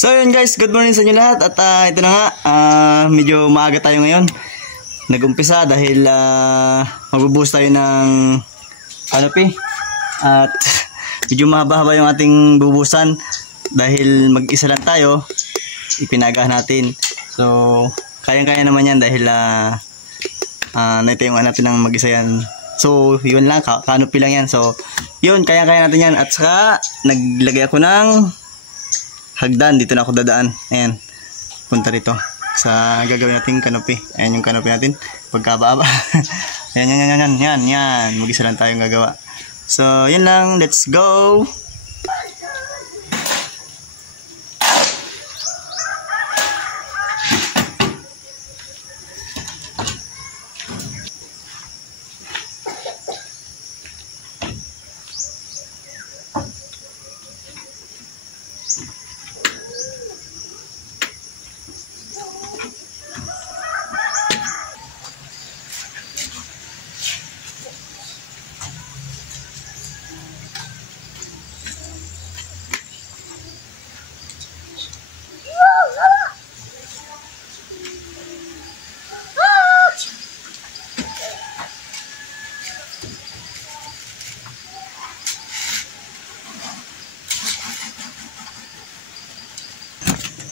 So yun guys, good morning sa inyo lahat. At ito na nga, medyo maaga tayo ngayon. Nag-umpisa dahil magbubuhos tayo ng canopy. At medyo mahaba-haba yung ating bubusan dahil mag-isa lang tayo. Ipinagahan natin. So kayang-kaya naman yan dahil naitayungan natin ng mag-isa yan. So yun lang, canopy lang yan. So yun, kayang-kaya natin yan. At saka naglagay ako ng hagdan, dito na ako dadaan. Ayan, punta rito sa gagawin natin canopy. Ayan yung canopy natin, pagkaba-aba. yan, mag-isa lang tayong gagawa. So yun lang, let's go.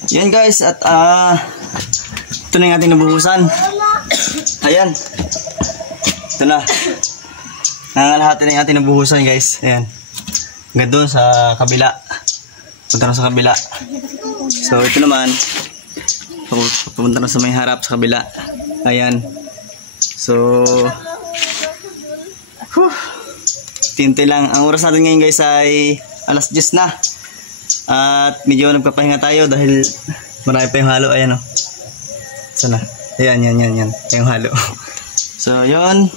Yan guys, at ito na yung ating nabuhusan. Ayan, ito na. Nangalahati na yung ating nabuhusan guys. Ayan, hanggang doon sa kabila. Punta na sa kabila. So ito naman, pupunta na sa may harap sa kabila. Ayan. So tinte lang. Ang oras natin ngayon guys ay alas 10 na. At medyo nagpapahinga tayo dahil marami pa yung halo. Ayan o. Sana. Ayan. Yung halo. So yun.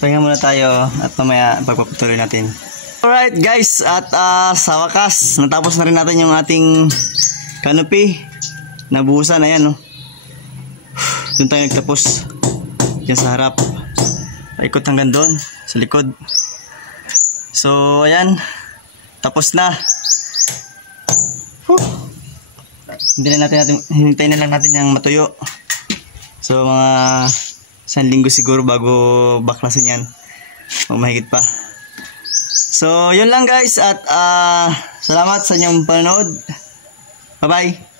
Pahinga muna tayo at mamaya pagpapatuloy natin. Alright guys. At sa wakas, natapos na rin natin yung ating canopy. Nabuhusan. Ayan o. Doon tayo nagtapos. Diyan sa harap. Paikot hanggang doon. Sa likod. So ayan. Tapos na. Hintayin na lang natin yung matuyo. So mga 1 linggo siguro bago baklasin yan o mahigit pa. So yun lang guys. At salamat sa inyong panonood. Bye bye.